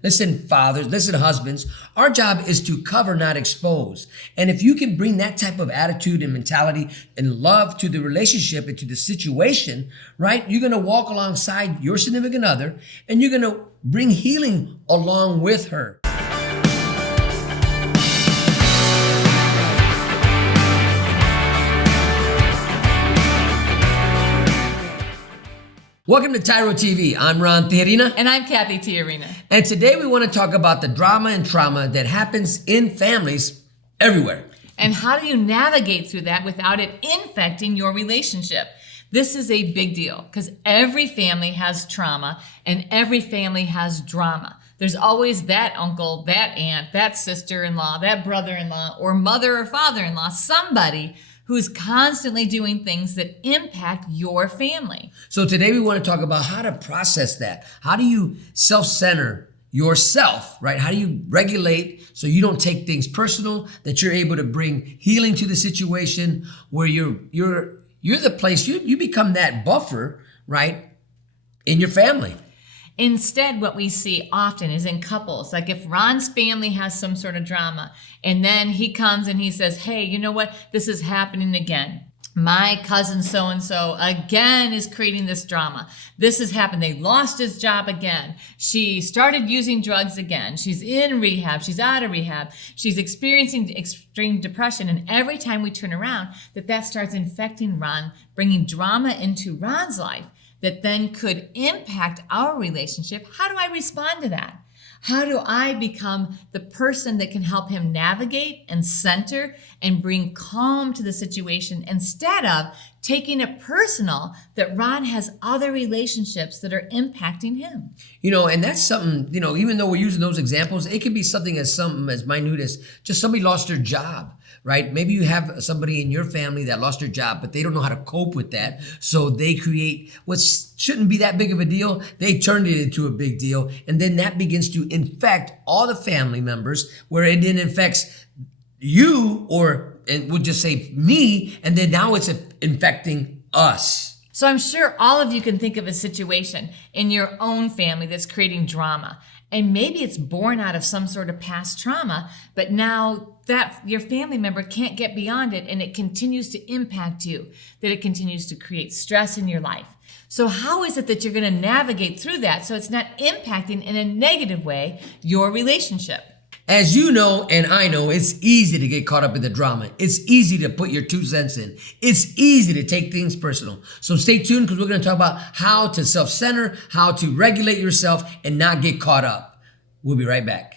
Listen, fathers, listen, husbands, our job is to cover, not expose. And if you can bring that type of attitude and mentality and love to the relationship and to the situation, right, you're going to walk alongside your significant other and you're going to bring healing along with her. Welcome to TYRO TV. I'm Ron Tijerina. And I'm Cathy Tijerina. And today we want to talk about the drama and trauma that happens in families everywhere. And how do you navigate through that without it infecting your relationship? This is a big deal because every family has trauma and every family has drama. There's always that uncle, that aunt, that sister-in-law, that brother-in-law, or mother or father-in-law, somebody who's constantly doing things that impact your family. So today we want to talk about how to process that. How do you self-center yourself, right? How do you regulate so you don't take things personal, that you're able to bring healing to the situation where you're the place, you become that buffer, right, in your family. Instead, what we see often is in couples, like if Ron's family has some sort of drama and then he comes and he says, hey, you know what? This is happening again. My cousin so-and-so again is creating this drama. This has happened. They lost his job again. She started using drugs again. She's in rehab. She's out of rehab. She's experiencing extreme depression. And every time we turn around, that starts infecting Ron, bringing drama into Ron's life that then could impact our relationship. How do I respond to that? How do I become the person that can help him navigate and center and bring calm to the situation instead of taking it personal that Ron has other relationships that are impacting him? You know, and that's something, you know, even though we're using those examples, it could be something as minute as just somebody lost their job, right? Maybe you have somebody in your family that lost their job, but they don't know how to cope with that. So they create what shouldn't be that big of a deal. They turned it into a big deal. And then that begins to infect all the family members, where it then infects you, and we'll just say me, and then now it's infecting us. So I'm sure all of you can think of a situation in your own family that's creating drama. And maybe it's born out of some sort of past trauma, but now that your family member can't get beyond it and it continues to impact you, that it continues to create stress in your life. So how is it that you're going to navigate through that so it's not impacting in a negative way your relationship? As you know, and I know, it's easy to get caught up in the drama. It's easy to put your 2 cents in. It's easy to take things personal. So stay tuned, because we're going to talk about how to self-center, how to regulate yourself and not get caught up. We'll be right back.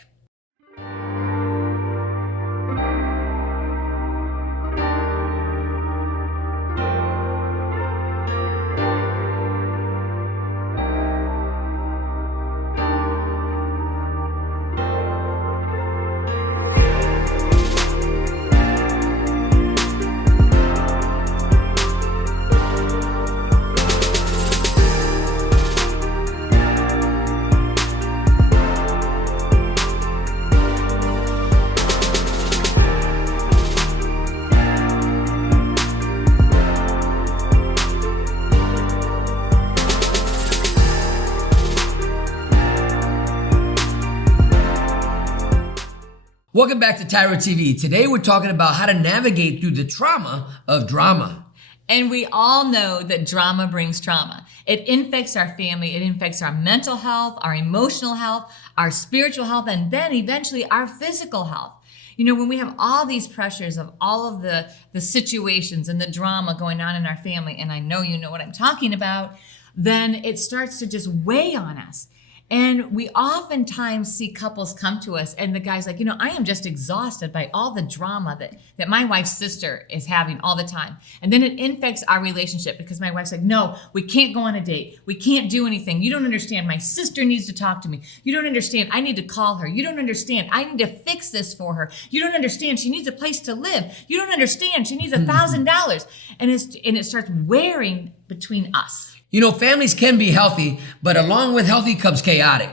Welcome back to TYRO TV. Today we're talking about how to navigate through the trauma of drama. And we all know that drama brings trauma. It infects our family, it infects our mental health, our emotional health, our spiritual health, and then eventually our physical health. You know, when we have all these pressures of all of the situations and the drama going on in our family, and I know you know what I'm talking about, then it starts to just weigh on us. And we oftentimes see couples come to us and the guy's like, you know, I am just exhausted by all the drama that my wife's sister is having all the time. And then it infects our relationship because my wife's like, no, we can't go on a date. We can't do anything. You don't understand. My sister needs to talk to me. You don't understand. I need to call her. You don't understand. I need to fix this for her. You don't understand. She needs a place to live. You don't understand. She needs $1,000. And it starts wearing between us. Families can be healthy, but along with healthy comes chaotic,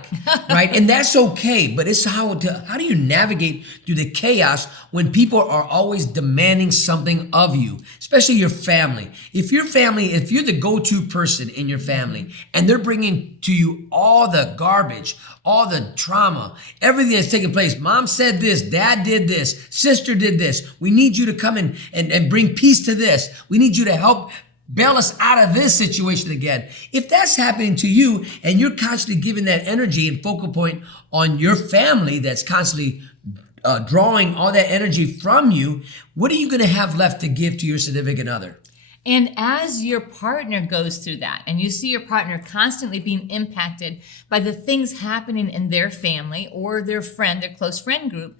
right? And that's okay, but it's how do you navigate through the chaos when people are always demanding something of you, especially your family. If you're the go-to person in your family and they're bringing to you all the garbage, all the trauma, everything that's taking place. Mom said this, dad did this, sister did this. We need you to come in and bring peace to this. We need you to help bail us out of this situation again. If that's happening to you and you're constantly giving that energy and focal point on your family that's constantly drawing all that energy from you, what are you going to have left to give to your significant other? And as your partner goes through that and you see your partner constantly being impacted by the things happening in their family or their close friend group,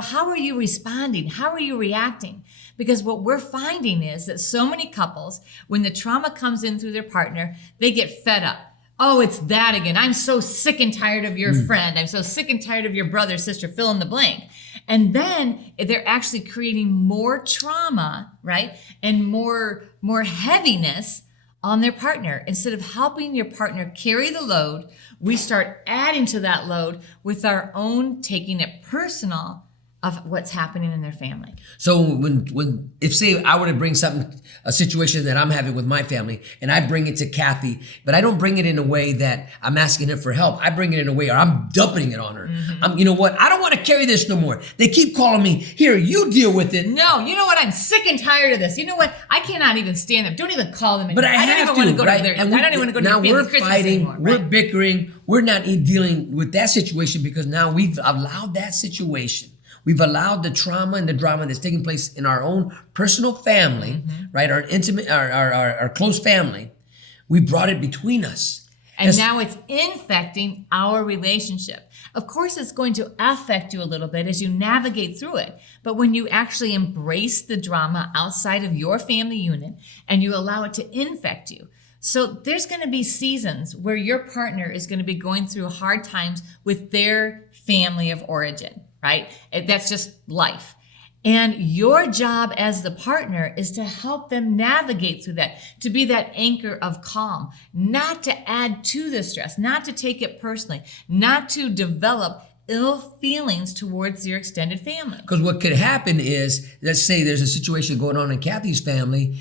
how are you responding? How are you reacting? Because what we're finding is that so many couples, when the trauma comes in through their partner, they get fed up. Oh, it's that again. I'm so sick and tired of your friend. I'm so sick and tired of your brother, sister, fill in the blank. And then they're actually creating more trauma, right? And more heaviness on their partner. Instead of helping your partner carry the load, we start adding to that load with our own taking it personal of what's happening in their family. So if say I were to bring a situation that I'm having with my family and I bring it to Cathy, but I don't bring it in a way that I'm asking her for help. I bring it in a way or I'm dumping it on her. You know what? I don't want to carry this no more. They keep calling me, here, you deal with it. No, you know what? I'm sick and tired of this. You know what? I cannot even stand them. Don't even call them anymore. But I don't even want to go to their, I don't even want to go to now their we're Christmas fighting, anymore, we're right? bickering, we're not dealing with that situation because now we've allowed that situation. We've allowed the trauma and the drama that's taking place in our own personal family, right? Our intimate, our close family. We brought it between us. And now it's infecting our relationship. Of course, it's going to affect you a little bit as you navigate through it. But when you actually embrace the drama outside of your family unit and you allow it to infect you. So there's going to be seasons where your partner is going to be going through hard times with their family of origin, right? That's just life. And your job as the partner is to help them navigate through that, to be that anchor of calm, not to add to the stress, not to take it personally, not to develop ill feelings towards your extended family. Because what could happen is, let's say there's a situation going on in Cathy's family,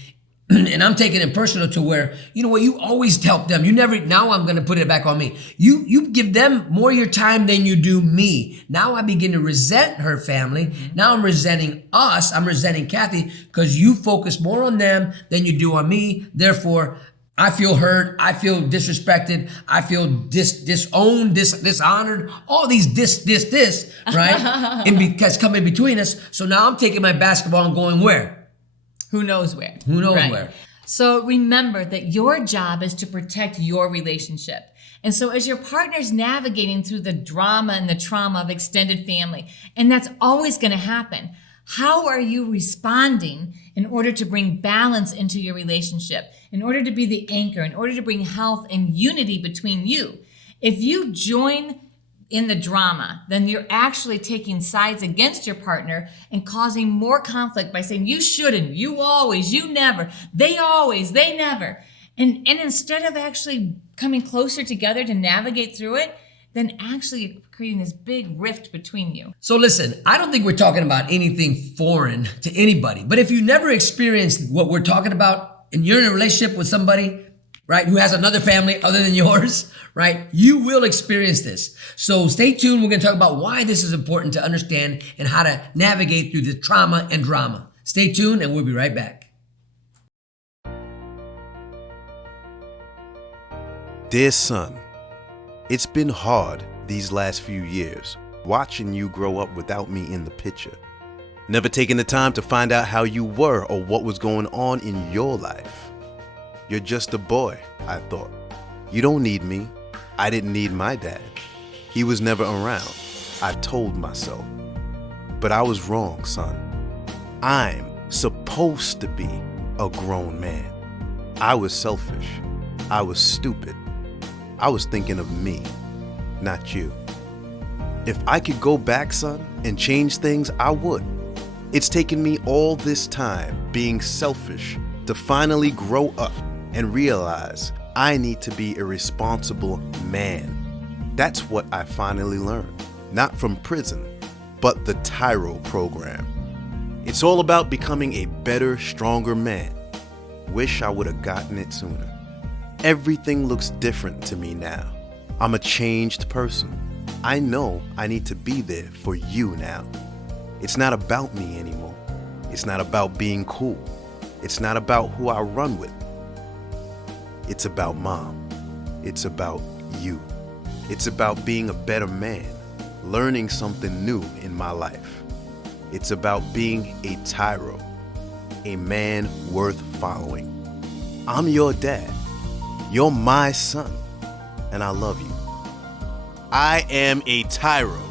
and I'm taking it personal to where, you know what, you always help them. You never, now I'm going to put it back on me. You give them more of your time than you do me. Now I begin to resent her family. Now I'm resenting us. I'm resenting Cathy because you focus more on them than you do on me. Therefore, I feel hurt. I feel disrespected. I feel disowned, dishonored. All these this, right? And because coming between us. So now I'm taking my basketball and going where? Who knows where? Who knows where? So remember that your job is to protect your relationship. And so as your partner's navigating through the drama and the trauma of extended family, and that's always going to happen, how are you responding in order to bring balance into your relationship, in order to be the anchor, in order to bring health and unity between you? If you join in the drama, then you're actually taking sides against your partner and causing more conflict by saying, you shouldn't, you always, you never, they always, they never. And instead of actually coming closer together to navigate through it, then actually creating this big rift between you. So listen, I don't think we're talking about anything foreign to anybody, but if you never experienced what we're talking about and you're in a relationship with somebody, right, who has another family other than yours, right, you will experience this. So stay tuned. We're going to talk about why this is important to understand and how to navigate through the trauma and drama. Stay tuned and we'll be right back. Dear son, it's been hard these last few years, watching you grow up without me in the picture. Never taking the time to find out how you were or what was going on in your life. You're just a boy, I thought. You don't need me. I didn't need my dad. He was never around, I told myself. But I was wrong, son. I'm supposed to be a grown man. I was selfish. I was stupid. I was thinking of me, not you. If I could go back, son, and change things, I would. It's taken me all this time being selfish to finally grow up and realize I need to be a responsible man. That's what I finally learned, not from prison, but the TYRO program. It's all about becoming a better, stronger man. Wish I would have gotten it sooner. Everything looks different to me now. I'm a changed person. I know I need to be there for you now. It's not about me anymore. It's not about being cool. It's not about who I run with. It's about Mom. It's about you. It's about being a better man, learning something new in my life. It's about being a TYRO, a man worth following. I'm your dad. You're my son, and I love you. I am a TYRO.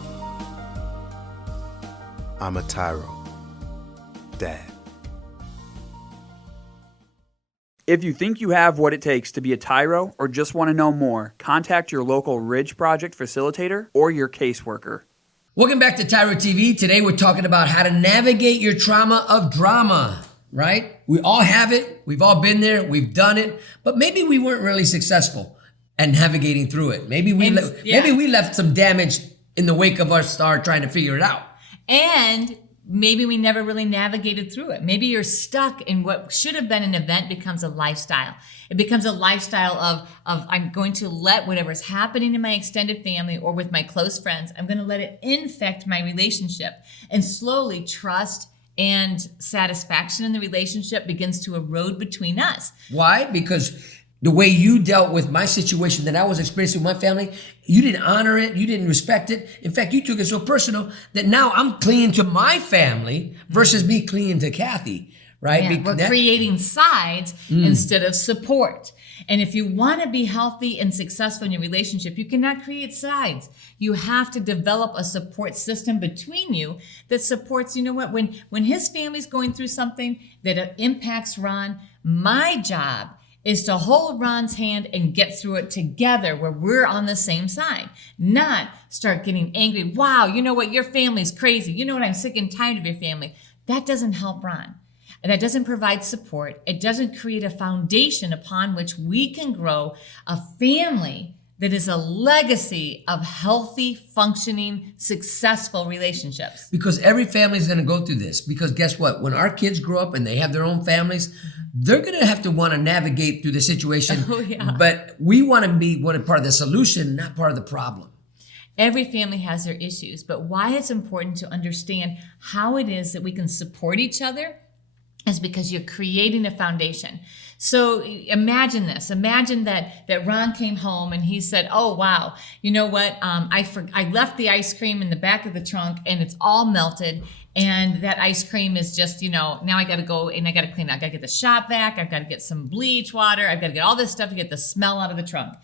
I'm a TYRO. Dad. If you think you have what it takes to be a TYRO or just want to know more, contact your local Ridge Project facilitator or your caseworker. Welcome back to TYRO TV. Today we're talking about how to navigate your trauma of drama, right? We all have it. We've all been there. We've done it. But maybe we weren't really successful at navigating through it. Maybe we left some damage in the wake of our star trying to figure it out. And maybe we never really navigated through it. Maybe you're stuck in what should have been an event becomes a lifestyle. It becomes a lifestyle of I'm going to let whatever's happening in my extended family or with my close friends, I'm going to let it infect my relationship. And slowly trust and satisfaction in the relationship begins to erode between us. Why? Because the way you dealt with my situation that I was experiencing with my family, you didn't honor it, you didn't respect it. In fact, you took it so personal that now I'm clinging to my family versus me clinging to Cathy, right? Yeah, we're creating sides instead of support. And if you want to be healthy and successful in your relationship, you cannot create sides. You have to develop a support system between you that supports, you know what, when his family's going through something that impacts Ron, my job is to hold Ron's hand and get through it together where we're on the same side, not start getting angry. Wow, you know what, your family's crazy. You know what, I'm sick and tired of your family. That doesn't help Ron. And that doesn't provide support. It doesn't create a foundation upon which we can grow a family that is a legacy of healthy, functioning, successful relationships. Because every family is going to go through this. Because guess what? When our kids grow up and they have their own families, they're going to have to want to navigate through the situation. Oh, yeah. But we want to be part of the solution, not part of the problem. Every family has their issues, but why it's important to understand how it is that we can support each other is because you're creating a foundation. So imagine this. Imagine that Ron came home and he said, oh, wow, you know what? I left the ice cream in the back of the trunk and it's all melted. And that ice cream is just, now I got to go and I got to clean it. I got to get the shop vac. I've got to get some bleach water. I've got to get all this stuff to get the smell out of the trunk.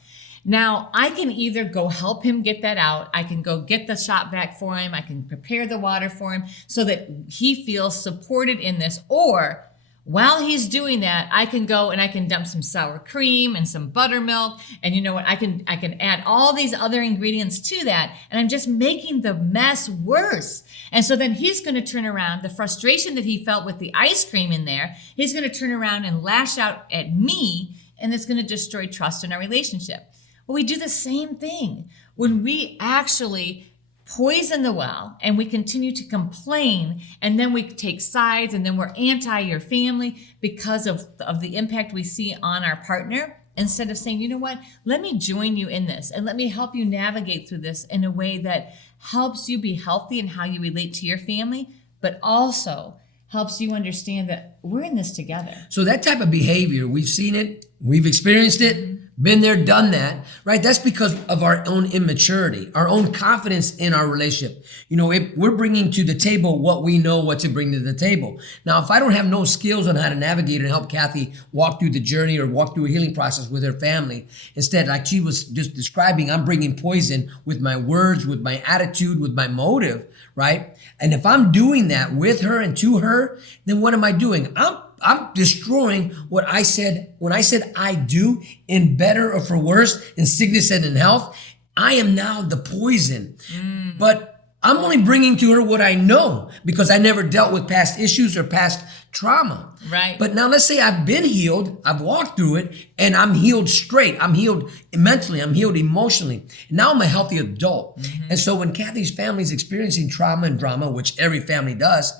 Now, I can either go help him get that out. I can go get the shop vac for him. I can prepare the water for him so that he feels supported in this. Or while he's doing that, I can go and I can dump some sour cream and some buttermilk. And you know what? I can add all these other ingredients to that. And I'm just making the mess worse. And so then he's going to turn around, the frustration that he felt with the ice cream in there, he's going to turn around and lash out at me. And it's going to destroy trust in our relationship. Well, we do the same thing when we actually poison the well and we continue to complain and then we take sides and then we're anti your family because of the impact we see on our partner, instead of saying, you know what, let me join you in this and let me help you navigate through this in a way that helps you be healthy in how you relate to your family, but also helps you understand that we're in this together. So that type of behavior, we've seen it, we've experienced it, been there, done that, right? That's because of our own immaturity, our own confidence in our relationship. We're bringing to the table what we know what to bring to the table. Now, if I don't have no skills on how to navigate and help Cathy walk through the journey or walk through a healing process with her family, instead, like she was just describing, I'm bringing poison with my words, with my attitude, with my motive, right? And if I'm doing that with her and to her, then what am I doing? I'm destroying what I said. When I said I do, in better or for worse, in sickness and in health, I am now the poison. But I'm only bringing to her what I know because I never dealt with past issues or past trauma. Right. But now let's say I've been healed, I've walked through it, and I'm healed straight. I'm healed mentally, I'm healed emotionally. Now I'm a healthy adult. And so when Cathy's family is experiencing trauma and drama, which every family does,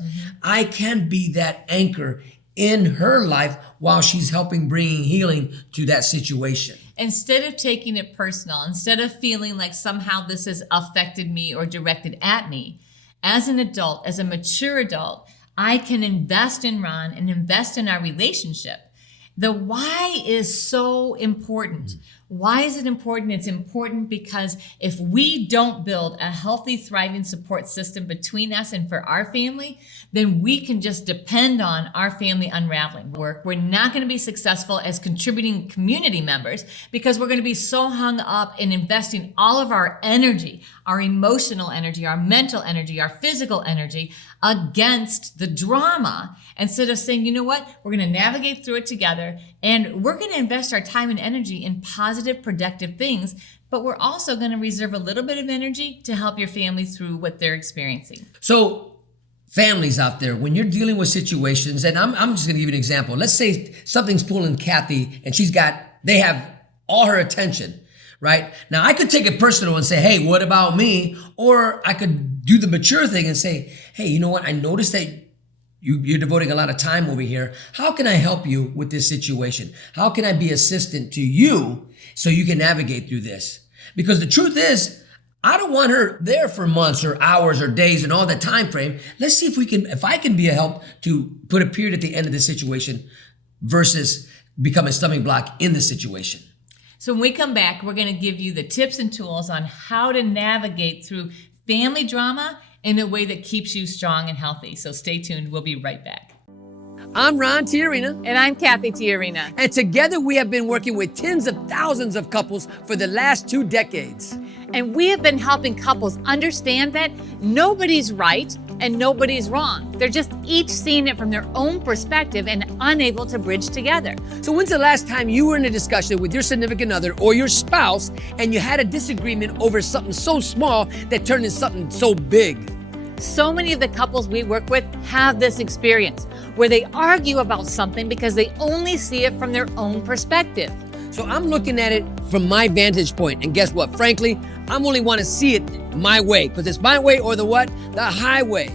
I can be that anchor in her life while she's helping bring healing to that situation. Instead of taking it personal, instead of feeling like somehow this has affected me or directed at me, as an adult, as a mature adult, I can invest in Ron and invest in our relationship. The why is so important. Why is it important? It's important because if we don't build a healthy, thriving support system between us and for our family, then we can just depend on our family unraveling. We're not going to be successful as contributing community members because we're going to be so hung up in investing all of our energy, our emotional energy, our mental energy, our physical energy against the drama instead of saying, you know what, we're going to navigate through it together and we're going to invest our time and energy in positive, productive things, but we're also going to reserve a little bit of energy to help your family through what they're experiencing. So families out there, when you're dealing with situations, and I'm just going to give you an example. Let's say something's pulling Cathy and they have all her attention, right? Now I could take it personal and say, hey, what about me? Or I could do the mature thing and say, hey, you know what? I noticed that you're devoting a lot of time over here. How can I help you with this situation? How can I be assistant to you so you can navigate through this? Because the truth is, I don't want her there for months or hours or days and all that time frame. Let's see if I can be a help to put a period at the end of the situation versus become a stomach block in the situation. So when we come back, we're going to give you the tips and tools on how to navigate through family drama in a way that keeps you strong and healthy. So stay tuned. We'll be right back. I'm Ron Tijerina. And I'm Cathy Tijerina. And together we have been working with tens of thousands of couples for the last 2 decades. And we have been helping couples understand that nobody's right and nobody's wrong. They're just each seeing it from their own perspective and unable to bridge together. So when's the last time you were in a discussion with your significant other or your spouse and you had a disagreement over something so small that turned into something so big? So many of the couples we work with have this experience where they argue about something because they only see it from their own perspective. So I'm looking at it from my vantage point, and guess what? Frankly, I'm only want to see it my way, because it's my way or the what? The highway.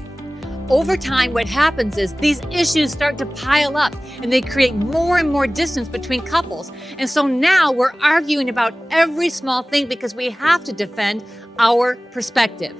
Over time, what happens is these issues start to pile up and they create more and more distance between couples. And so now we're arguing about every small thing because we have to defend our perspective.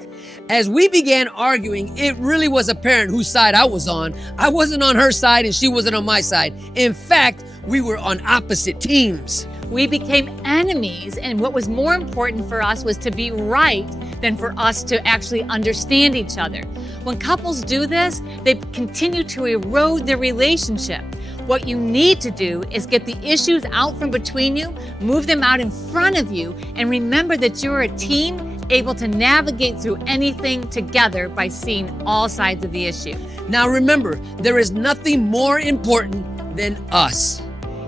As we began arguing, it really was apparent whose side I was on. I wasn't on her side and she wasn't on my side. In fact, we were on opposite teams. We became enemies, and what was more important for us was to be right than for us to actually understand each other. When couples do this, they continue to erode their relationship. What you need to do is get the issues out from between you, move them out in front of you, and remember that you're a team able to navigate through anything together by seeing all sides of the issue. Now remember, there is nothing more important than us.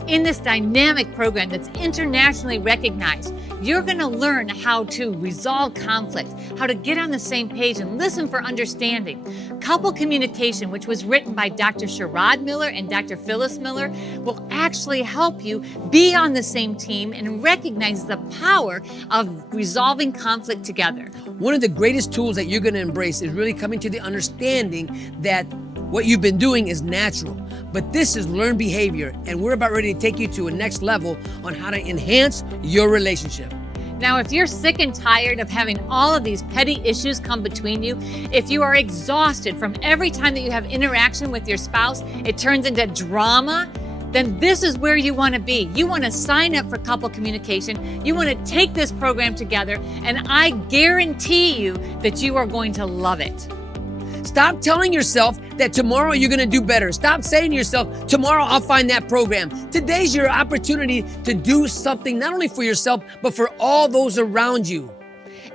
In this dynamic program that's internationally recognized, you're going to learn how to resolve conflict, how to get on the same page and listen for understanding. Couple communication, which was written by Dr. Sherrod Miller and Dr. Phyllis Miller, will actually help you be on the same team and recognize the power of resolving conflict together. One of the greatest tools that you're going to embrace is really coming to the understanding that what you've been doing is natural, but this is learned behavior, and we're about ready to take you to a next level on how to enhance your relationship. Now, if you're sick and tired of having all of these petty issues come between you, if you are exhausted from every time that you have interaction with your spouse, it turns into drama, then this is where you want to be. You want to sign up for couple communication. You want to take this program together, and I guarantee you that you are going to love it. Stop telling yourself that tomorrow you're going to do better. Stop saying to yourself, tomorrow I'll find that program. Today's your opportunity to do something not only for yourself, but for all those around you.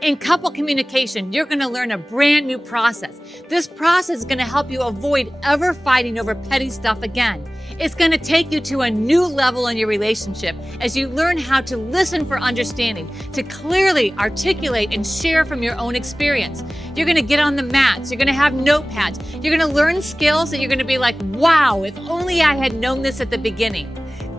In couple communication, you're going to learn a brand new process. This process is going to help you avoid ever fighting over petty stuff again. It's going to take you to a new level in your relationship as you learn how to listen for understanding, to clearly articulate and share from your own experience. You're going to get on the mats. You're going to have notepads. You're going to learn skills that you're going to be like, wow, if only I had known this at the beginning.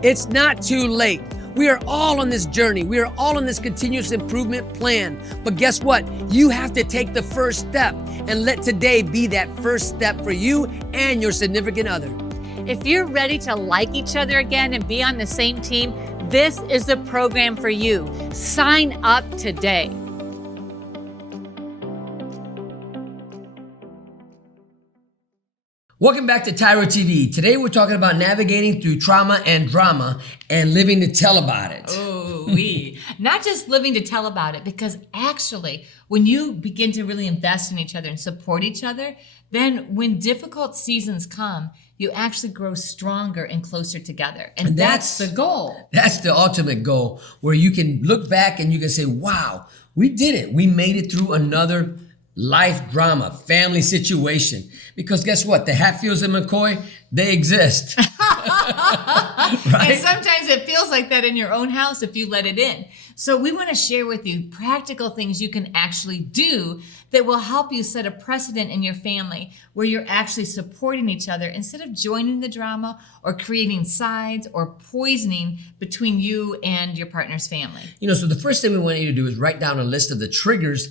It's not too late. We are all on this journey. We are all on this continuous improvement plan. But guess what? You have to take the first step and let today be that first step for you and your significant other. If you're ready to like each other again and be on the same team, this is the program for you. Sign up today. Welcome back to TYRO TV. Today we're talking about navigating through trauma and drama and living to tell about it. Oh, not just living to tell about it, because actually when you begin to really invest in each other and support each other, then when difficult seasons come, you actually grow stronger and closer together. And that's the goal. That's the ultimate goal, where you can look back and you can say, wow, we did it. We made it through another life drama, family situation. Because guess what? The Hatfields and McCoy, they exist. Right? And sometimes it feels like that in your own house if you let it in. So we want to share with you practical things you can actually do that will help you set a precedent in your family where you're actually supporting each other instead of joining the drama or creating sides or poisoning between you and your partner's family. You know, so the first thing we want you to do is write down a list of the triggers,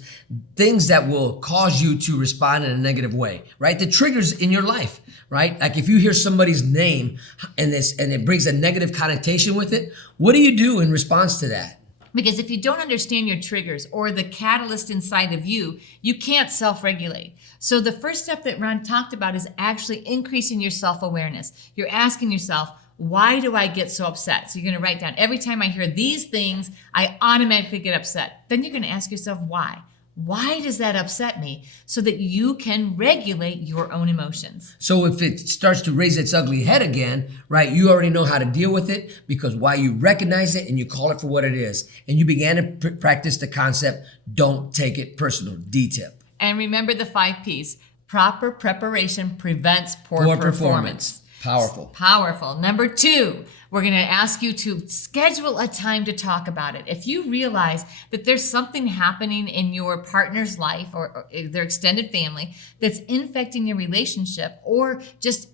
things that will cause you to respond in a negative way, right? The triggers in your life, right? Like if you hear somebody's name and it brings a negative connotation with it, what do you do in response to that? Because if you don't understand your triggers or the catalyst inside of you, you can't self-regulate. So the first step that Ron talked about is actually increasing your self-awareness. You're asking yourself, why do I get so upset? So you're going to write down, every time I hear these things, I automatically get upset. Then you're going to ask yourself, why? Why does that upset me? So that you can regulate your own emotions. So if it starts to raise its ugly head again, right, you already know how to deal with it, because why, you recognize it and you call it for what it is. And you began to practice the concept, don't take it personal, D-tip. And remember the 5 Ps. Proper preparation prevents poor performance. Powerful. Powerful. Number 2, we're going to ask you to schedule a time to talk about it. If you realize that there's something happening in your partner's life or their extended family that's infecting your relationship or just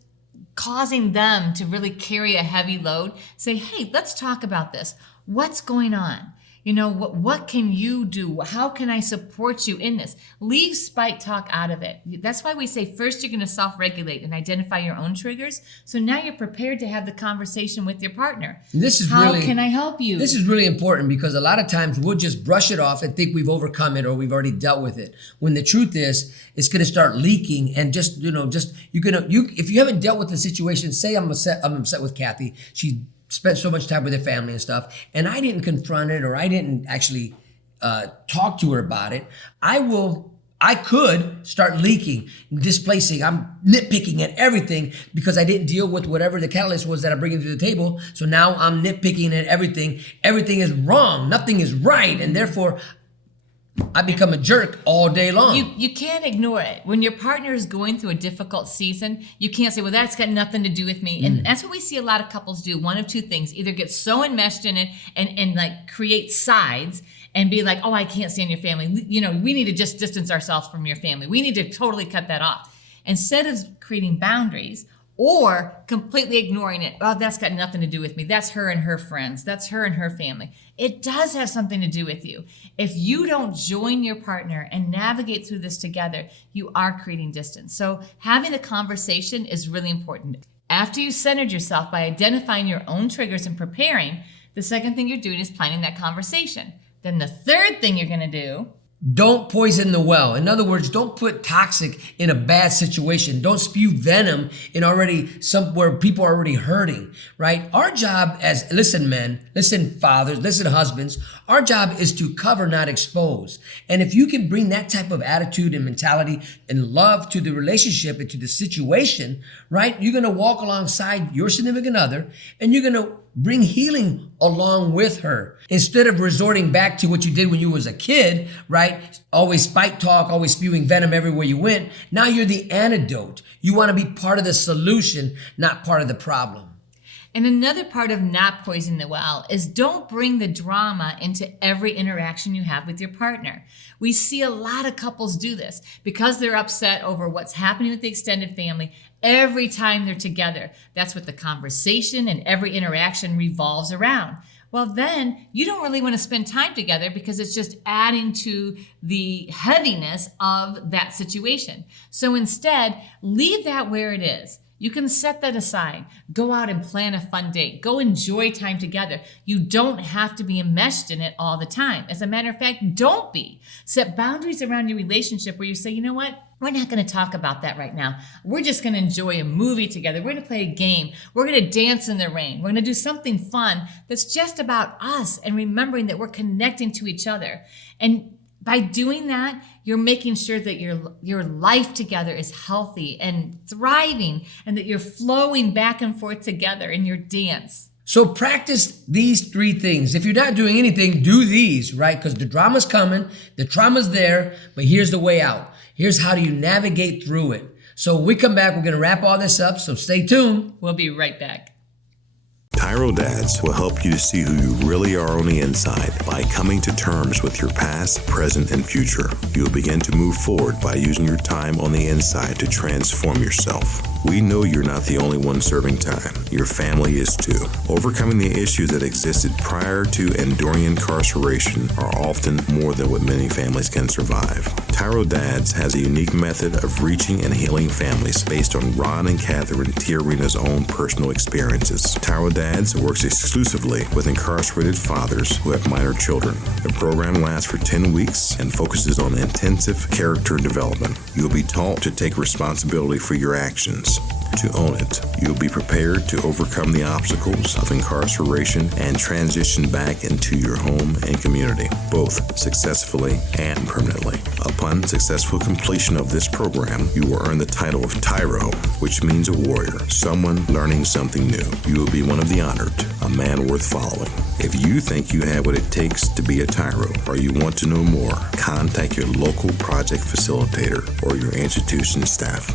causing them to really carry a heavy load, say, hey, let's talk about this. What's going on? You know, what can you do? How can I support you in this? Leave spite talk out of it. That's why we say first you're going to self-regulate and identify your own triggers. So now you're prepared to have the conversation with your partner. How can I help you? This is really important, because a lot of times we'll just brush it off and think we've overcome it or we've already dealt with it. When the truth is, it's going to start leaking, and if you haven't dealt with the situation, say I'm upset with Kathy. She spent so much time with her family and stuff, and I didn't confront it or I didn't actually talk to her about it, I could start leaking, displacing. I'm nitpicking at everything because I didn't deal with whatever the catalyst was that I'm bringing to the table. So now I'm nitpicking at everything. Everything is wrong. Nothing is right. And therefore, I become a jerk all day long. You can't ignore it. When your partner is going through a difficult season, you can't say, well, that's got nothing to do with me. And that's what we see a lot of couples do. One of two things: either get so enmeshed in it and like create sides and be like, oh, I can't stand your family. You know, we need to just distance ourselves from your family. We need to totally cut that off. Instead of creating boundaries or completely ignoring it. Oh, that's got nothing to do with me. That's her and her friends. That's her and her family. It does have something to do with you. If you don't join your partner and navigate through this together, you are creating distance. So having the conversation is really important. After you centered yourself by identifying your own triggers and preparing, the second thing you're doing is planning that conversation. Then the third thing you're going to do, don't poison the well. In other words, don't put toxic in a bad situation. Don't spew venom in where people are already hurting, right? Our job listen men, listen fathers, listen husbands, our job is to cover, not expose. And if you can bring that type of attitude and mentality and love to the relationship and to the situation, right? You're going to walk alongside your significant other and you're going to bring healing along with her. Instead of resorting back to what you did when you was a kid, right? Always spite talk, always spewing venom everywhere you went. Now you're the antidote. You want to be part of the solution, not part of the problem. And another part of not poisoning the well is don't bring the drama into every interaction you have with your partner. We see a lot of couples do this because they're upset over what's happening with the extended family. Every time they're together, that's what the conversation and every interaction revolves around. Well, then you don't really want to spend time together because it's just adding to the heaviness of that situation. So instead, leave that where it is. You can set that aside. Go out and plan a fun date. Go enjoy time together. You don't have to be enmeshed in it all the time. As a matter of fact, don't be. Set boundaries around your relationship where you say, you know what? We're not going to talk about that right now. We're just going to enjoy a movie together. We're going to play a game. We're going to dance in the rain. We're going to do something fun that's just about us and remembering that we're connecting to each other. And by doing that, you're making sure that your life together is healthy and thriving and that you're flowing back and forth together in your dance. So practice these 3 things. If you're not doing anything, do these, right? Because the drama's coming, the trauma's there, but here's the way out. Here's how do you navigate through it. So when we come back, we're going to wrap all this up, so stay tuned. We'll be right back. TYRO Dads will help you to see who you really are on the inside by coming to terms with your past, present, and future. You'll begin to move forward by using your time on the inside to transform yourself. We know you're not the only one serving time. Your family is too. Overcoming the issues that existed prior to and during incarceration are often more than what many families can survive. TYRO Dads has a unique method of reaching and healing families based on Ron and Cathy Tijerina's own personal experiences. TYRO Dads works exclusively with incarcerated fathers who have minor children. The program lasts for 10 weeks and focuses on intensive character development. You'll be taught to take responsibility for your actions. To own it, you'll be prepared to overcome the obstacles of incarceration and transition back into your home and community, both successfully and permanently. Upon successful completion of this program, you will earn the title of TYRO, which means a warrior, someone learning something new. You will be one of the honored, a man worth following. If you think you have what it takes to be a TYRO or you want to know more, contact your local project facilitator or your institution staff.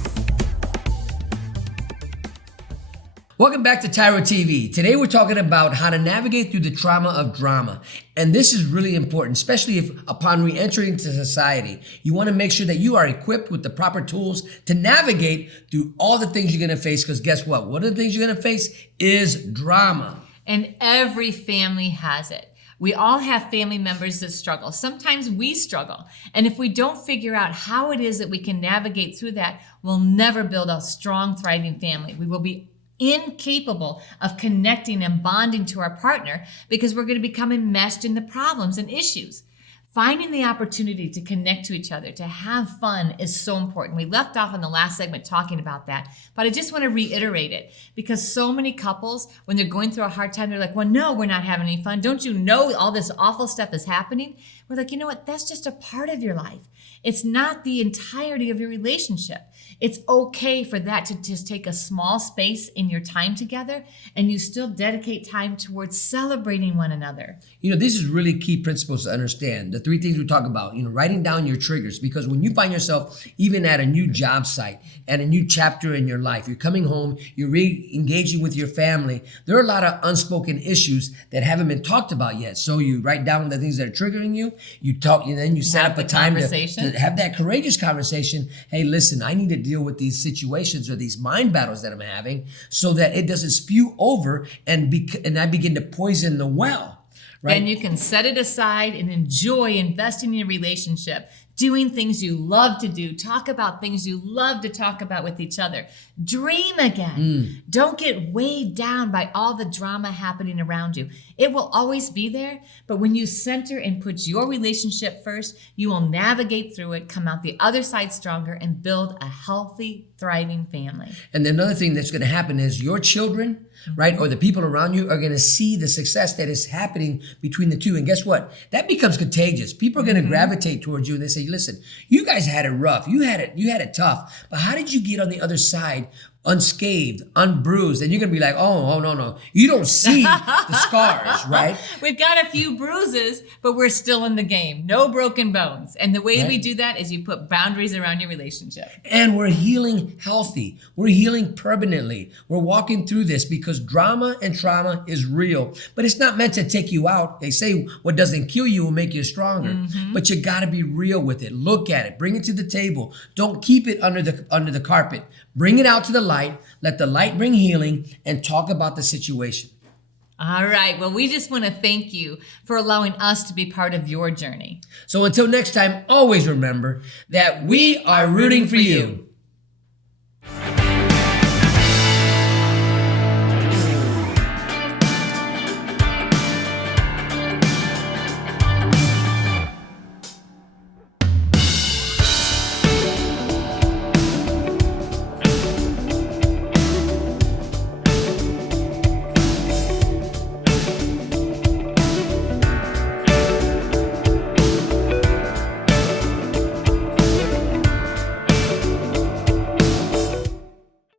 Welcome back to TYRO TV. Today we're talking about how to navigate through the trauma of drama. And this is really important, especially if upon re-entering into society, you want to make sure that you are equipped with the proper tools to navigate through all the things you're going to face. Because guess what? One of the things you're going to face is drama. And every family has it. We all have family members that struggle. Sometimes we struggle. And if we don't figure out how it is that we can navigate through that, we'll never build a strong, thriving family. We will be incapable of connecting and bonding to our partner because we're going to become enmeshed in the problems and issues. Finding the opportunity to connect to each other, to have fun is so important. We left off in the last segment talking about that, but I just want to reiterate it because so many couples, when they're going through a hard time, they're like, well, no, we're not having any fun. Don't you know all this awful stuff is happening? We're like, you know what? That's just a part of your life. It's not the entirety of your relationship. It's okay for that to just take a small space in your time together and you still dedicate time towards celebrating one another. You know, this is really key principles to understand. The 3 things we talk about, writing down your triggers, because when you find yourself even at a new job site, at a new chapter in your life, you're coming home, you're re-engaging with your family, there are a lot of unspoken issues that haven't been talked about yet. So you write down the things that are triggering you, you talk, and then you set up a time to have that courageous conversation. Hey, listen, I need to deal with these situations or these mind battles that I'm having so that it doesn't spew over and I begin to poison the well. Right? And you can set it aside and enjoy investing in your relationship, doing things you love to do, talk about things you love to talk about with each other. Dream again. Don't get weighed down by all the drama happening around you. It will always be there, but when you center and put your relationship first, you will navigate through it, come out the other side stronger, and build a healthy, thriving family. And then another thing that's going to happen is your children, right, or the people around you are going to see the success that is happening between the two. And guess what? That becomes contagious. People are going to gravitate towards you and they say, listen, you guys had it rough. You had it tough. But how did you get on the other side unscathed, unbruised, and you're gonna be like, oh no. You don't see the scars, right? We've got a few bruises, but we're still in the game. No broken bones. And the way we Right. do that is you put boundaries around your relationship. And we're healing healthy. We're healing permanently. We're walking through this because drama and trauma is real, but it's not meant to take you out. They say what doesn't kill you will make you stronger, but you got to be real with it. Look at it, bring it to the table. Don't keep it under the carpet. Bring it out to the light. Let the light bring healing and talk about the situation. All right. Well, we just want to thank you for allowing us to be part of your journey. So until next time, always remember that we are rooting for you.